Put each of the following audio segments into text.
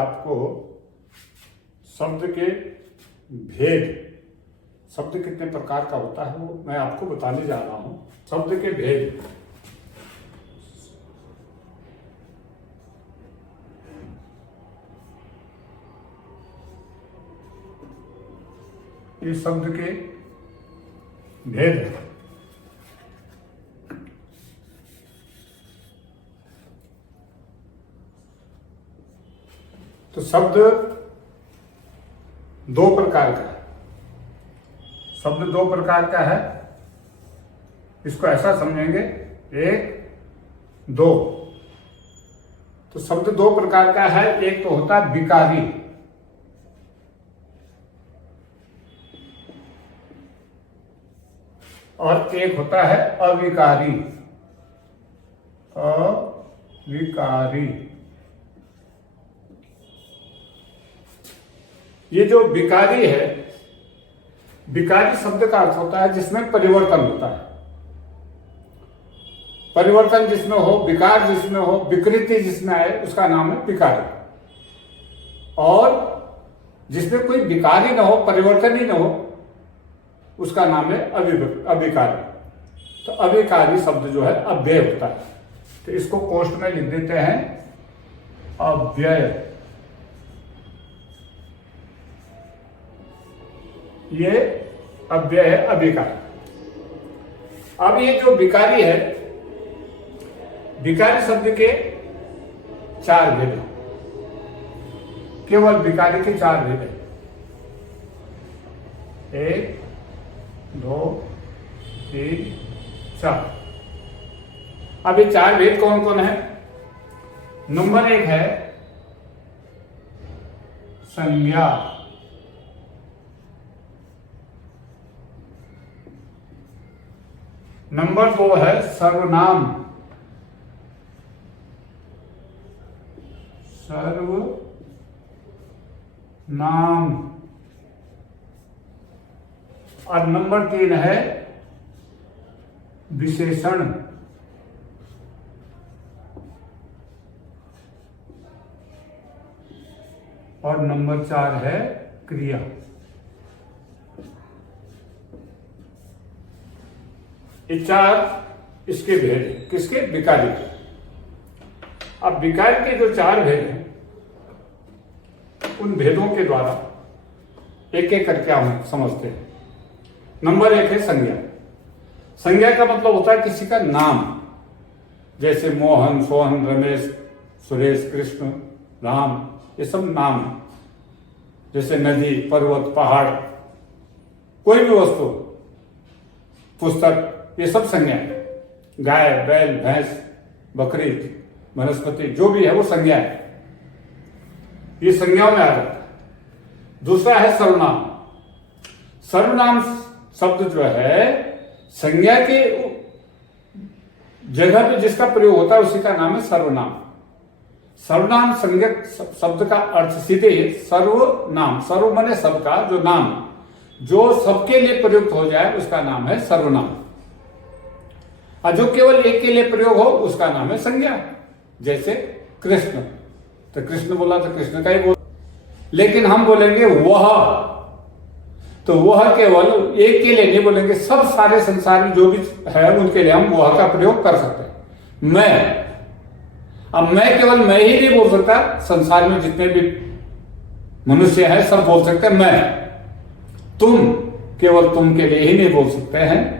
आपको शब्द के भेद, शब्द कितने प्रकार का होता है वो मैं आपको बताने जा रहा हूं। शब्द के भेद, ये शब्द के भेद है। तो शब्द दो प्रकार का है। शब्द दो प्रकार का है, इसको ऐसा समझेंगे, एक दो। तो शब्द दो प्रकार का है, एक तो होता है विकारी और एक होता है अविकारी। अविकारी, ये जो विकारी है, विकारी शब्द का अर्थ होता है जिसमें परिवर्तन होता है। परिवर्तन जिसमें हो, विकार जिसमें हो, विकृति जिसमें आए, उसका नाम है विकारी। और जिसमें कोई विकारी ना हो, परिवर्तन ही ना हो, उसका नाम है अविकारी। तो अविकारी शब्द जो है अव्यय होता है। तो इसको कोष्ठ में लिख देते हैं अव्यय। ये अव्यय है, अविकारी। अब ये जो विकारी है, विकारी शब्द के चार भेद हैं, केवल विकारी के चार भेद हैं। एक, दो, तीन, चार। अब ये चार भेद कौन कौन है? नंबर एक है संज्ञा। नंबर दो है सर्वनाम। सर्वनाम। और नंबर तीन है विशेषण। और नंबर चार है क्रिया। ये चार इसके भेद, किसके? विकारी के। अब विकारी के जो चार भेद हैं, उन भेदों के द्वारा एक एक करके हम समझते हैं। नंबर एक है संज्ञा। संज्ञा का मतलब होता है किसी का नाम, जैसे मोहन, सोहन, रमेश, सुरेश, कृष्ण, राम, ये सब नाम है। जैसे नदी, पर्वत, पहाड़, कोई भी वस्तु, पुस्तक, ये सब संज्ञा है। गाय, बैल, भैंस, बकरी, वनस्पति, जो भी है वो संज्ञा है। ये संज्ञाओं में आ जाता है। दूसरा है सर्वनाम। सर्वनाम शब्द जो है संज्ञा के जगह पे जिसका प्रयोग होता है उसी का नाम है सर्वनाम। सर्वनाम संज्ञक शब्द का अर्थ सीधे सर्वनाम, सर्व माने सबका, जो नाम जो सबके लिए प्रयुक्त हो जाए उसका नाम है सर्वनाम। और जो केवल एक के लिए प्रयोग हो उसका नाम है संज्ञा। जैसे कृष्ण, तो कृष्ण बोला तो कृष्ण का ही बोल, लेकिन हम बोलेंगे वह, तो वह केवल एक के लिए नहीं बोलेंगे, सब सारे संसार में जो भी है उनके लिए हम वह का प्रयोग कर सकते हैं। मैं, अब मैं केवल मैं ही नहीं बोल सकता, संसार में जितने भी मनुष्य हैं सब बोल सकते हैं मैं। तुम केवल तुम के लिए ही नहीं बोल सकते हैं,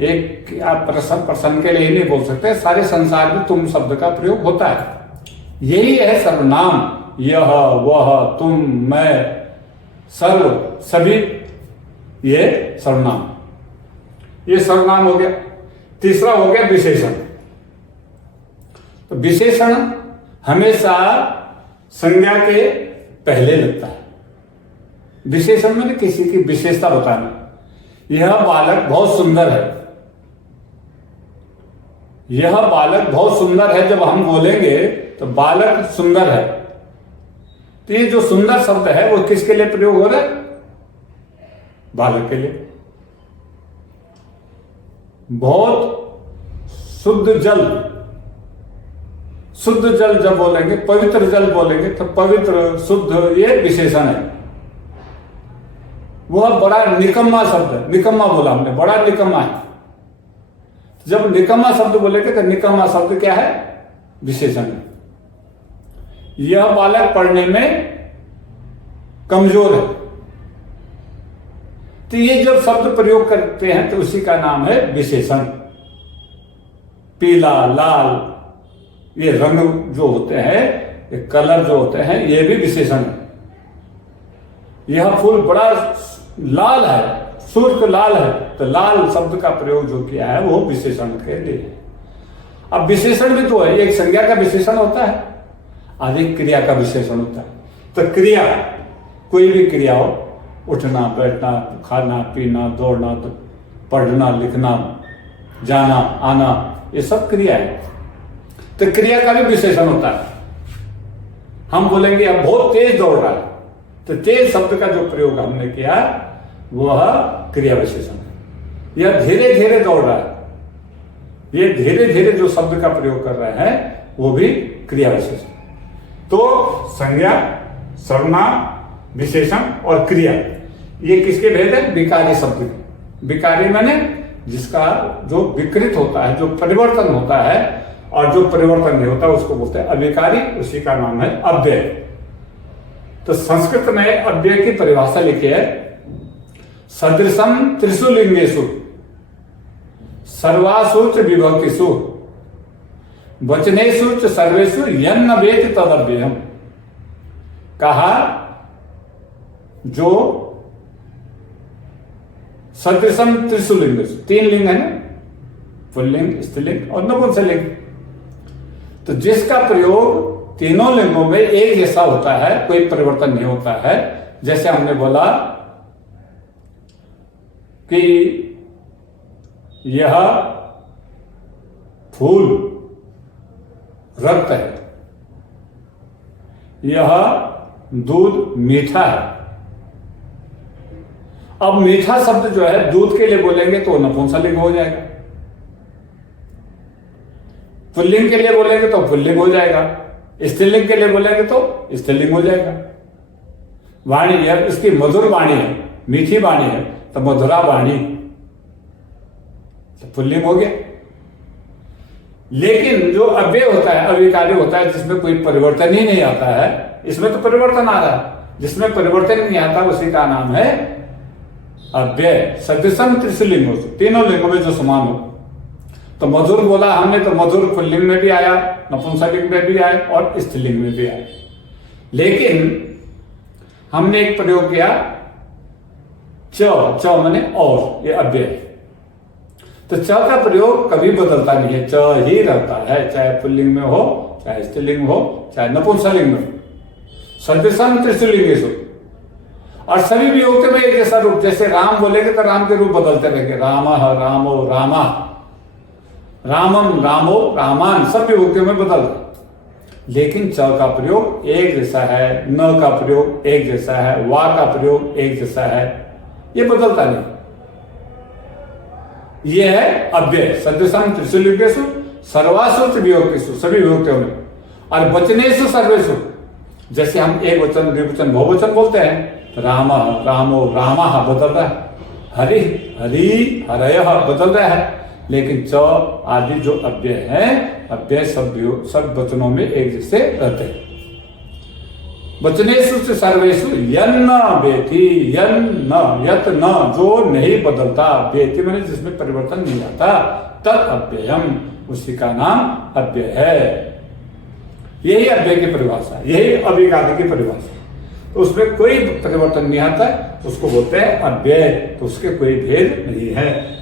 एक आप पर्सन के लिए ही नहीं बोल सकते, सारे संसार में तुम शब्द का प्रयोग होता है। यही है सर्वनाम। यह, वह, तुम, मैं, सर्व, सभी, ये सर्वनाम। ये सर्वनाम हो गया। तीसरा हो गया विशेषण। तो विशेषण हमेशा संज्ञा के पहले लगता है। विशेषण में किसी की विशेषता बताना। यह बालक बहुत सुंदर है, यह बालक बहुत सुंदर है, जब हम बोलेंगे तो बालक सुंदर है, तो ये जो सुंदर शब्द है वो किसके लिए प्रयोग हो रहा है? बालक के लिए। बहुत शुद्ध जल, शुद्ध जल जब बोलेंगे, पवित्र जल बोलेंगे, तो पवित्र शुद्ध ये विशेषण है। वह बड़ा निकम्मा शब्द है, निकम्मा बोला हमने, बड़ा निकम्मा है। जब निकम्मा शब्द बोलेंगे तो निकम्मा शब्द क्या है? विशेषण है। यह बालक पढ़ने में कमजोर है, तो ये जब शब्द प्रयोग करते हैं तो उसी का नाम है विशेषण। पीला, लाल, ये रंग जो होते हैं, ये कलर जो होते हैं, ये भी विशेषण है। यह फूल बड़ा लाल है, शुष्क लाल है, तो लाल शब्द का प्रयोग जो किया है वो विशेषण के लिए। अब विशेषण भी तो है, एक संज्ञा का विशेषण होता है, अधिक क्रिया का विशेषण होता है। तो क्रिया, कोई भी क्रिया हो, उठना, बैठना, खाना, पीना, दौड़ना, पढ़ना, लिखना, जाना, आना, ये सब क्रिया है। तो क्रिया का भी विशेषण होता है। हम बोलेंगे अब बहुत तेज दौड़ रहा है, तो तेज शब्द का जो प्रयोग हमने किया वह क्रिया विशेषण है। यह धीरे धीरे दौड़ रहा है, ये धीरे धीरे जो शब्द का प्रयोग कर रहे हैं वो भी क्रिया विशेषण। तो संज्ञा, सर्वनाम, विशेषण और क्रिया, ये किसके भेद है? विकारी शब्द के। विकारी माने जिसका जो विकृत होता है, जो परिवर्तन होता है, और जो परिवर्तन नहीं होता उसको बोलते हैं अविकारी, उसी का नाम है अव्यय। तो संस्कृत में अव्यय की परिभाषा लिखी है, सदृशम त्रिषु लिंगेषु सर्वासु च विभक्तिषु वचनेषु च सर्वेषु यन्न वेति तदव्ययम्। कहा जो सदृशम त्रिषु लिंगेषु, तीन लिंग है ना, पुल्लिंग, स्त्रीलिंग और नपुंसकलिंग। तो जिसका प्रयोग तीनों लिंगों में एक जैसा होता है, कोई परिवर्तन नहीं होता है। जैसे हमने बोला कि यह फूल रक्त है, यह दूध मीठा है। अब मीठा शब्द जो है दूध के लिए बोलेंगे तो नपुंसकलिंग हो जाएगा, पुल्लिंग के लिए बोलेंगे तो पुल्लिंग हो जाएगा, स्त्रीलिंग के लिए बोलेंगे तो स्त्रीलिंग हो जाएगा। वाणी है, इसकी मधुर वाणी है, मीठी वाणी है, तो मधुरा वाणी, तो पुल्लिंग हो गया। लेकिन जो अव्यय होता है, अविकारी होता है, जिसमें कोई परिवर्तन ही नहीं आता है, इसमें तो परिवर्तन आ रहा है, जिसमें परिवर्तन नहीं आता उसी का नाम है अव्यय। सदृशम त्रिषु लिंगों, तीनों लिंगों में जो समान हो। तो मधुर बोला हमने, तो मधुर पुल्लिंग में भी आया, नपुंसकलिंग में भी आया और स्त्रीलिंग में भी आया। लेकिन हमने एक प्रयोग किया च माने और, ये अव्यय। तो च का प्रयोग कभी बदलता नहीं है, च ही रहता है, चाहे पुल्लिंग में हो, चाहे स्त्रीलिंग हो, चाहे नपुंसकलिंग में। सदृशम त्रिषु लिंगेषु, और सभी विभक्ति में एक जैसा रूप। जैसे राम बोलेंगे तो राम के रूप बदलते रहेंगे, रामः, रामो, रामा, रामम, रामो, रामान, सब विभक्तियों में बदल। लेकिन च का प्रयोग एक जैसा है, न का प्रयोग एक जैसा है, वा का प्रयोग एक जैसा है, ये बदलता नहीं। ये है अव्यय। सदृशम त्रिषु लिंगेषु सर्वासु च विभक्तिषु, सभी विभक्तियों में। और वचनेषु सर्वेषु, जैसे हम एक वचन, द्विवचन, बहुवचन बोलते हैं, रामः, रामो, रामाः बदल रहा है, हरि, हरि, हरयः बदल रहा है। लेकिन च आदि जो अव्यय है, अव्यय सब वचनों में एक जैसे रहते हैं। वचनेषु च सर्वेषु यन्न वेति, यन्न, यत न, जो नहीं बदलता, वेति माने जिसमें परिवर्तन नहीं आता, तद अव्ययम, उसी का नाम अव्यय है। यही अव्यय की परिभाषा, यही अविकारी की परिभाषा। तो उसमें कोई परिवर्तन नहीं आता, उसको बोलते हैं अव्यय। तो उसके कोई भेद नहीं है।